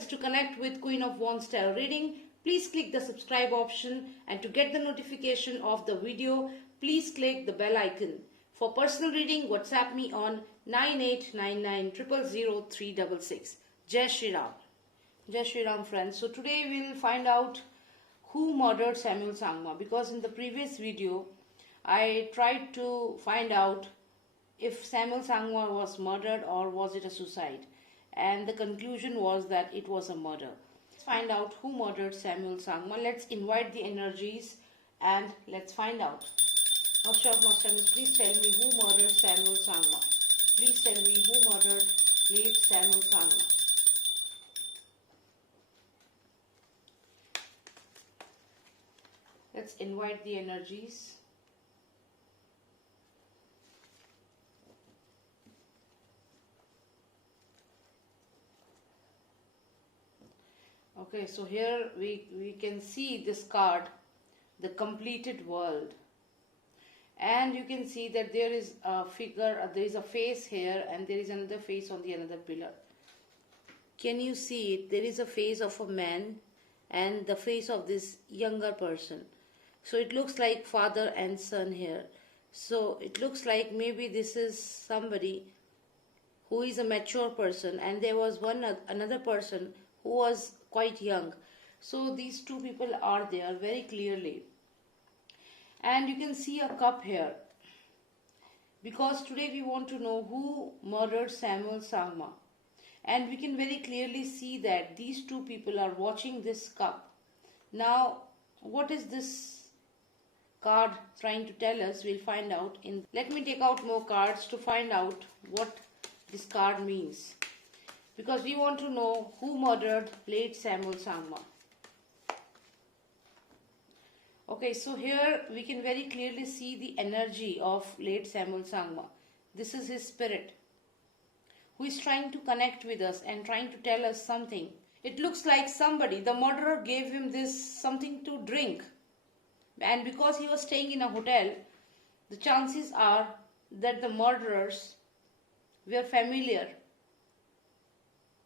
To connect with Queen of Wands tarot reading, please click the subscribe option, and to get the notification of the video, please click the bell icon. For personal reading, WhatsApp me on 9899000366. Jai Shri Ram. Jai Shri Ram, friends. So today we'll find out who murdered Samuel Sangma, because in the previous video I tried to find out if Samuel Sangma was murdered or was it a suicide, and the conclusion was that it was a murder. Let's find out who murdered Samuel Sangma. Let's invite the energies and let's find out. Master of Masters, please tell me who murdered Samuel Sangma. Please tell me who murdered late Samuel Sangma. Let's invite the energies. Okay, so here we can see this card, the completed world. And you can see that there is a figure, there is a face here, and there is another face on the another pillar. Can you see it? There is a face of a man and the face of this younger person. So it looks like father and son here. So it looks like maybe this is somebody who is a mature person, and there was another person who was quite young. So these two people are there very clearly. And you can see a cup here, because today we want to know who murdered Samuel Sangma. And we can very clearly see that these two people are watching this cup. Now, what is this card trying to tell us? We'll find out. Let me take out more cards to find out what this card means, because we want to know who murdered late Samuel Sangma. Okay, so here we can very clearly see the energy of late Samuel Sangma. This is his spirit, who is trying to connect with us and trying to tell us something. It looks like somebody, the murderer, gave him this something to drink. And because he was staying in a hotel, the chances are that the murderers were familiar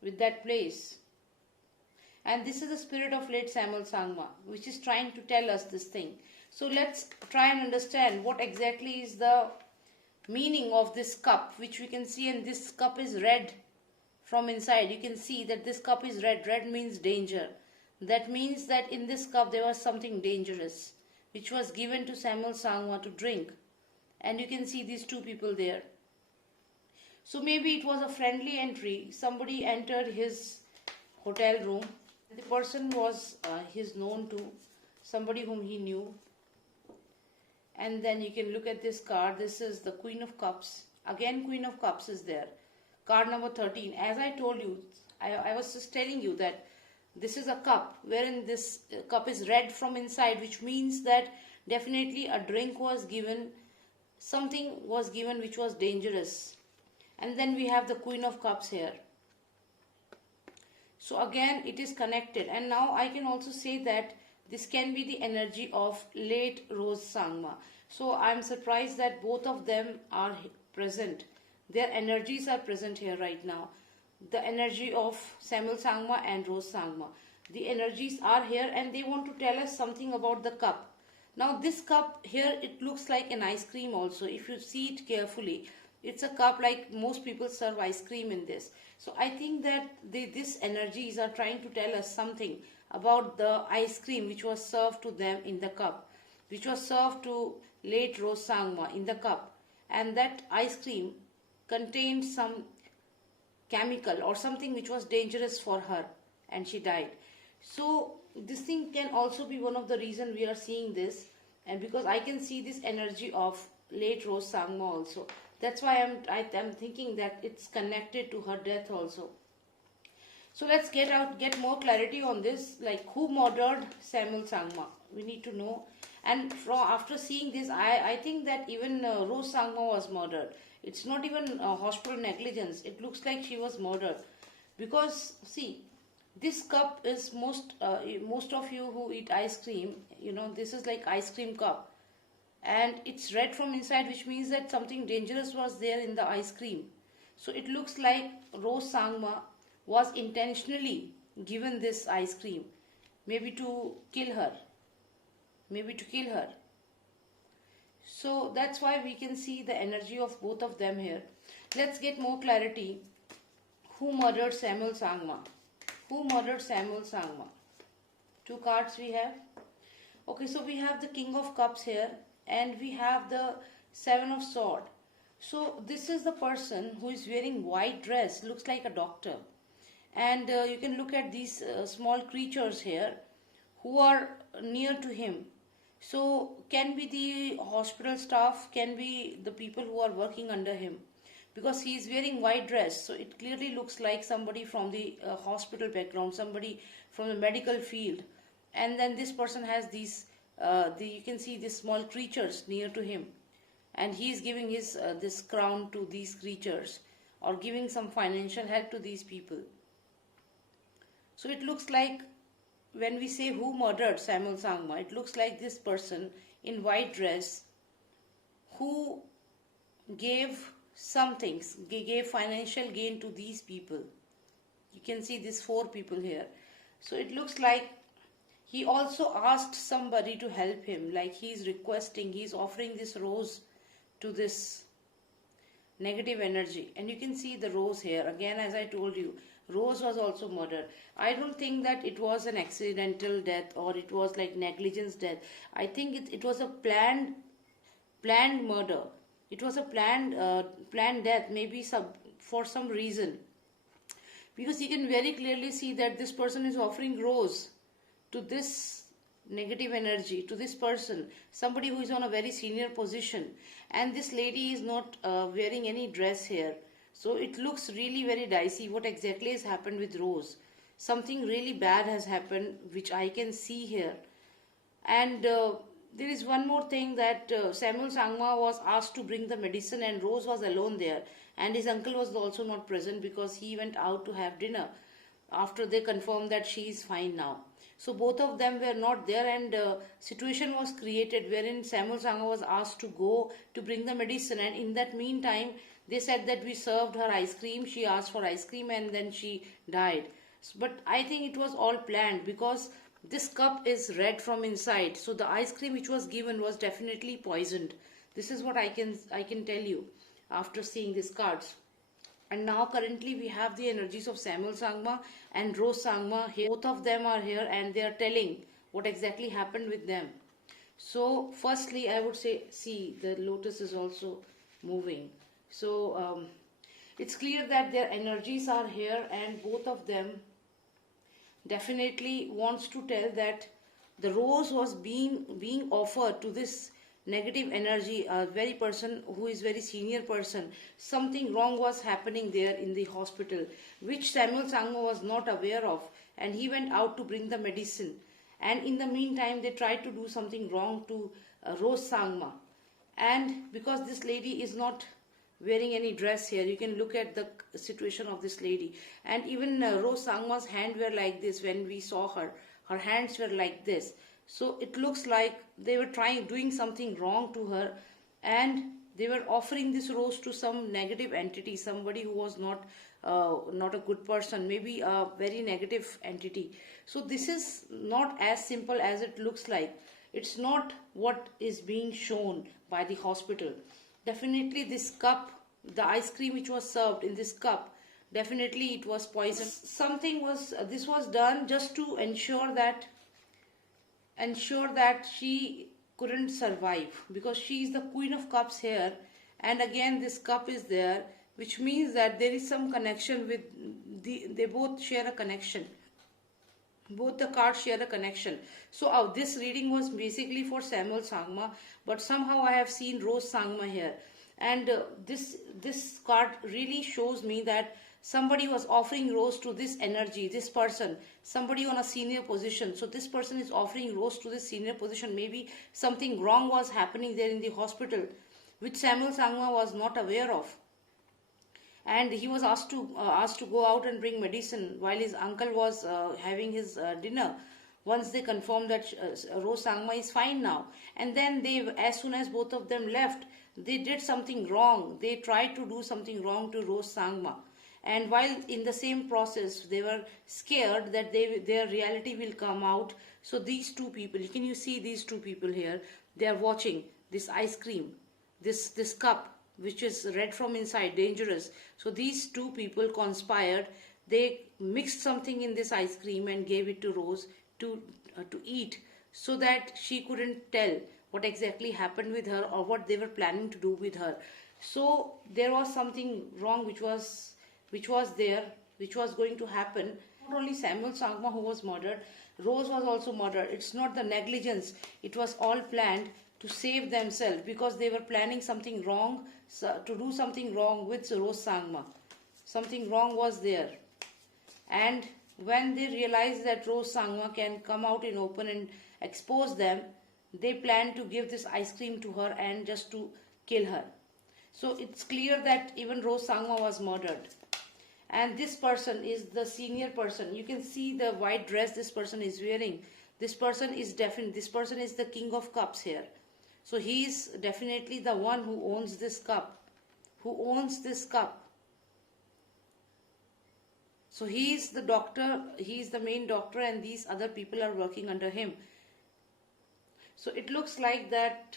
with that place. And this is the spirit of late Samuel Sangma, which is trying to tell us this thing. So let's try and understand what exactly is the meaning of this cup, which we can see, and this cup is red from inside. You can see that this cup is red. Red means danger. That means that in this cup there was something dangerous, which was given to Samuel Sangma to drink. And you can see these two people there. So maybe it was a friendly entry. Somebody entered his hotel room. The person was he's known to somebody whom he knew. And then you can look at this card. This is the Queen of Cups. Again, Queen of Cups is there. Card number 13. As I told you, I was just telling you that this is a cup, wherein this cup is red from inside, which means that definitely a drink was given, something was given which was dangerous. And then we have the Queen of Cups here. So again, it is connected. And now I can also say that this can be the energy of late Rose Sangma. So I am surprised that both of them are present. Their energies are present here right now. The energy of Samuel Sangma and Rose Sangma. The energies are here, and they want to tell us something about the cup. Now this cup here, it looks like an ice cream also. If you see it carefully, it's a cup like most people serve ice cream in this. So I think that these energies are trying to tell us something about the ice cream which was served to them in the cup, which was served to late Rose Sangma in the cup. And that ice cream contained some chemical or something which was dangerous for her, and she died. So this thing can also be one of the reasons we are seeing this, and because I can see this energy of late Rose Sangma also. That's why I'm thinking that it's connected to her death also. So let's get more clarity on this, like who murdered Samuel Sangma. We need to know. And after seeing this, I think that even Rose Sangma was murdered. It's not even hospital negligence. It looks like she was murdered, because see, this cup is most of you who eat ice cream, you know, this is like ice cream cup. And it's red from inside, which means that something dangerous was there in the ice cream. So it looks like Rose Sangma was intentionally given this ice cream, maybe to kill her, maybe to kill her. So that's why we can see the energy of both of them here. Let's get more clarity. Who murdered Samuel Sangma? Who murdered Samuel Sangma? Two cards we have. Okay, so we have the King of Cups here and we have the Seven of Swords. So this is the person who is wearing white dress, looks like a doctor. And you can look at these small creatures here who are near to him. So can be the hospital staff, can be the people who are working under him, because he is wearing white dress. So it clearly looks like somebody from the hospital background, somebody from the medical field. And then this person has these, you can see these small creatures near to him. And he is giving his this crown to these creatures or giving some financial help to these people. So it looks like when we say who murdered Samuel Sangma, it looks like this person in white dress who gave something, gave financial gain to these people. You can see these four people here. So it looks like he also asked somebody to help him, like he is requesting, he is offering this rose to this negative energy. And you can see the rose here. Again, as I told you, Rose was also murdered. I don't think that it was an accidental death or it was like negligence death. I think it was a planned murder. It was a planned death, maybe for some reason. Because you can very clearly see that this person is offering rose to this negative energy, to this person, somebody who is on a very senior position. And this lady is not wearing any dress here. So it looks really very dicey what exactly has happened with Rose. Something really bad has happened which I can see here. And there is one more thing that Samuel Sangma was asked to bring the medicine and Rose was alone there. And his uncle was also not present because he went out to have dinner after they confirmed that she is fine now. So both of them were not there and situation was created wherein Samuel Sangma was asked to go to bring the medicine, and in that meantime they said that we served her ice cream, she asked for ice cream and then she died. But I think it was all planned because this cup is red from inside. So the ice cream which was given was definitely poisoned. This is what I can tell you after seeing these cards. And now currently we have the energies of Samuel Sangma and Rose Sangma here. Both of them are here and they are telling what exactly happened with them. So firstly I would say, see, the lotus is also moving. So it's clear that their energies are here and both of them definitely wants to tell that the rose was being offered to this negative energy, a very person who is very senior person. Something wrong was happening there in the hospital which Samuel Sangma was not aware of, and he went out to bring the medicine, and in the meantime they tried to do something wrong to Rose Sangma. And because this lady is not wearing any dress here, you can look at the situation of this lady, and even Rose Sangma's hand were like this. When we saw her hands were like this. So it looks like they were doing something wrong to her, and they were offering this rose to some negative entity, somebody who was not a good person, maybe a very negative entity. So this is not as simple as it looks like. It's not what is being shown by the hospital. Definitely this cup, the ice cream which was served in this cup, definitely it was poisoned. This was done just to ensure that she couldn't survive, because she is the Queen of Cups here, and again this cup is there, which means that there is some connection with they both share a connection. Both the cards share a connection. So this reading was basically for Samuel Sangma, but somehow I have seen Rose Sangma here, and this card really shows me that somebody was offering rose to this energy, this person, somebody on a senior position. So this person is offering rose to this senior position. Maybe something wrong was happening there in the hospital which Samuel Sangma was not aware of, and he was asked to go out and bring medicine while his uncle was having his dinner. Once they confirmed that Rose Sangma is fine now, and then as soon as both of them left, they did something wrong. They tried to do something wrong to Rose Sangma, and while in the same process they were scared that their reality will come out. So these two people, can you see these two people here? They are watching this ice cream, this cup which is red from inside, dangerous. So these two people conspired. They mixed something in this ice cream and gave it to Rose to eat, so that she couldn't tell what exactly happened with her or what they were planning to do with her. So there was something wrong which was going to happen. Not only Samuel Sangma who was murdered, Rose was also murdered. It's not the negligence, it was all planned to save themselves, because they were planning something wrong, to do something wrong with Rose Sangma. Something wrong was there. And when they realized that Rose Sangma can come out in open and expose them, they planned to give this ice cream to her and just to kill her. So it's clear that even Rose Sangma was murdered. And this person is the senior person. You can see the white dress this person is wearing. This person is the king of cups here. So he is definitely the one who owns this cup. So he is the doctor, he is the main doctor, and these other people are working under him. So it looks like that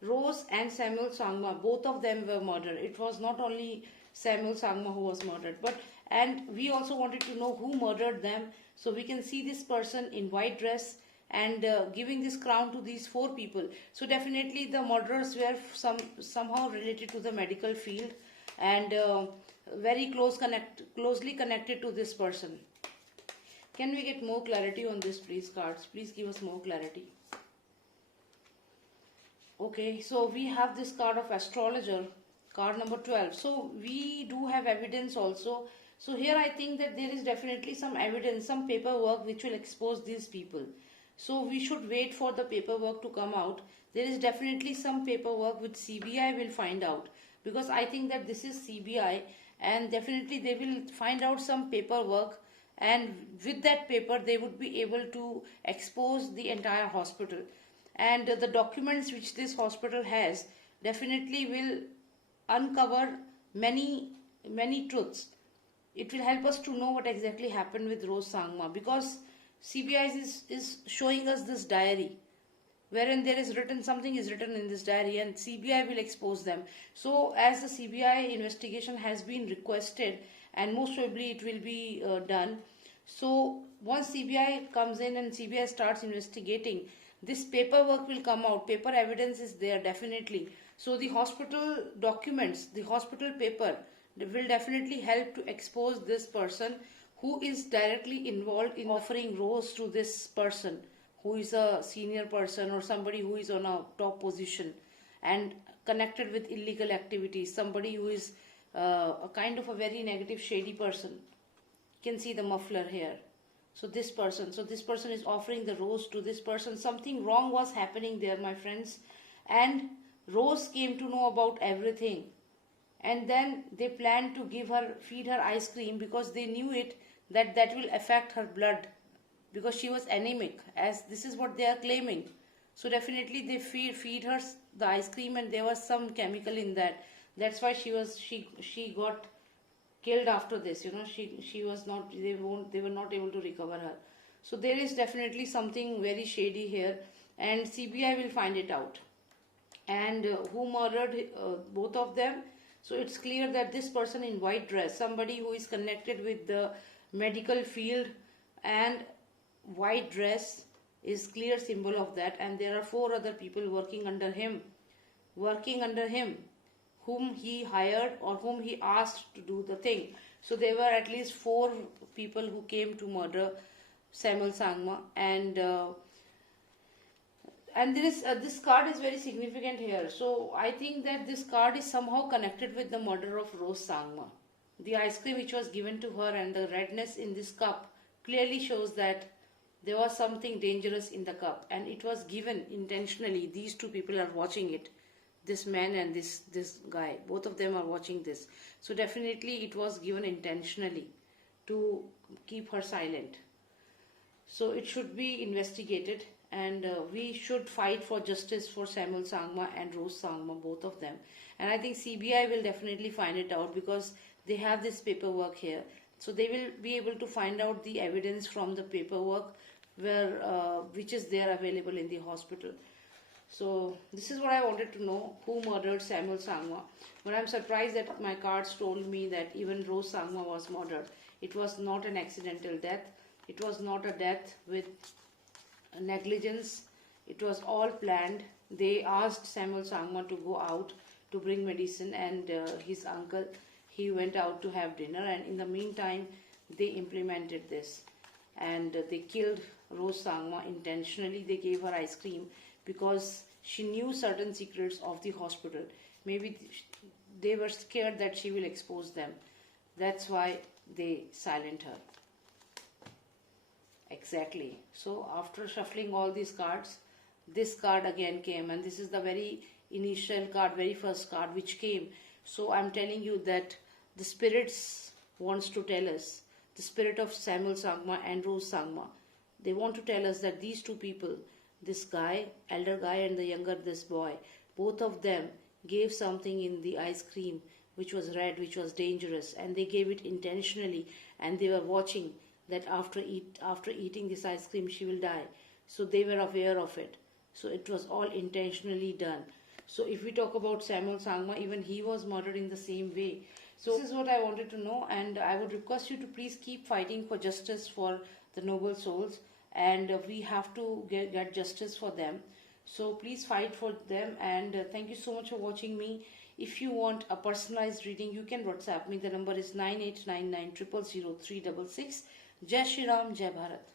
Rose and Samuel Sangma, both of them were murdered. It was not only Samuel Sangma who was murdered, and we also wanted to know who murdered them. So we can see this person in white dress and giving this crown to these four people. So definitely the murderers were somehow related to the medical field, and very closely connected to this person. Can we get more clarity on this, please, cards? Please give us more clarity. Okay, so we have this card of astrologer, card number 12. So we do have evidence also. So here I think that there is definitely some evidence, some paperwork which will expose these people. So we should wait for the paperwork to come out. There is definitely some paperwork which CBI will find out, because I think that this is CBI, and definitely they will find out some paperwork, and with that paper they would be able to expose the entire hospital. And the documents which this hospital has definitely will uncover many truths. It will help us to know what exactly happened with Rose Sangma, because CBI is showing us this diary wherein there is written, something is written in this diary, and CBI will expose them. So as the CBI investigation has been requested, and most probably it will be done. So once CBI comes in and CBI starts investigating, this paperwork will come out. Paper evidence is there definitely. So the hospital documents, the hospital paper will definitely help to expose this person who is directly involved in offering Rose to this person, who is a senior person or somebody who is on a top position and connected with illegal activities, somebody who is a kind of a very negative, shady person. You can see the muffler here. So this person is offering the Rose to this person. Something wrong was happening there, my friends, and Rose came to know about everything, and then they planned to feed her ice cream, because they knew it that will affect her blood, because she was anemic, as this is what they are claiming. So definitely they feed her the ice cream, and there was some chemical in that. That's why she got killed after this. She was not, they were not able to recover her. So there is definitely something very shady here, and CBI will find it out. And who murdered both of them? So it's clear that this person in white dress, somebody who is connected with the medical field, and white dress is clear symbol of that. And there are four other people working under him, whom he hired or whom he asked to do the thing. So there were at least four people who came to murder Samuel Sangma, and there is this card is very significant here. So I think that this card is somehow connected with the murder of Rose Sangma. The ice cream which was given to her and the redness in this cup clearly shows that there was something dangerous in the cup, and it was given intentionally. These two people are watching it. This man and this guy, both of them are watching this. So definitely it was given intentionally to keep her silent. So it should be investigated, and we should fight for justice for Samuel Sangma and Rose Sangma, both of them. And I think CBI will definitely find it out, because they have this paperwork here. So they will be able to find out the evidence from the paperwork which is there available in the hospital. So this is what I wanted to know, who murdered Samuel Sangma. But I'm surprised that my cards told me that even Rose Sangma was murdered. It was not an accidental death. It was not a death with negligence. It was all planned. They asked Samuel Sangma to go out to bring medicine, and his uncle, he went out to have dinner, and in the meantime they implemented this, and they killed Rose Sangma intentionally. They gave her ice cream because she knew certain secrets of the hospital. Maybe they were scared that she will expose them. That's why they silent her. Exactly. So after shuffling all these cards, this card again came, and this is the very initial card, very first card which came. So I'm telling you that the spirits wants to tell us, the spirit of Samuel Sangma and Rose Sangma, they want to tell us that these two people, this guy, elder guy, and the younger, this boy, both of them gave something in the ice cream which was red, which was dangerous, and they gave it intentionally, and they were watching that after eating this ice cream she will die. So they were aware of it. So it was all intentionally done. So if we talk about Samuel Sangma, even he was murdered in the same way. So this is what I wanted to know, and I would request you to please keep fighting for justice for the noble souls, and we have to get justice for them. So please fight for them, and thank you so much for watching me. If you want a personalized reading, you can WhatsApp me. The number is 9899 000 366. Jai Shri Ram, Jai Bharat.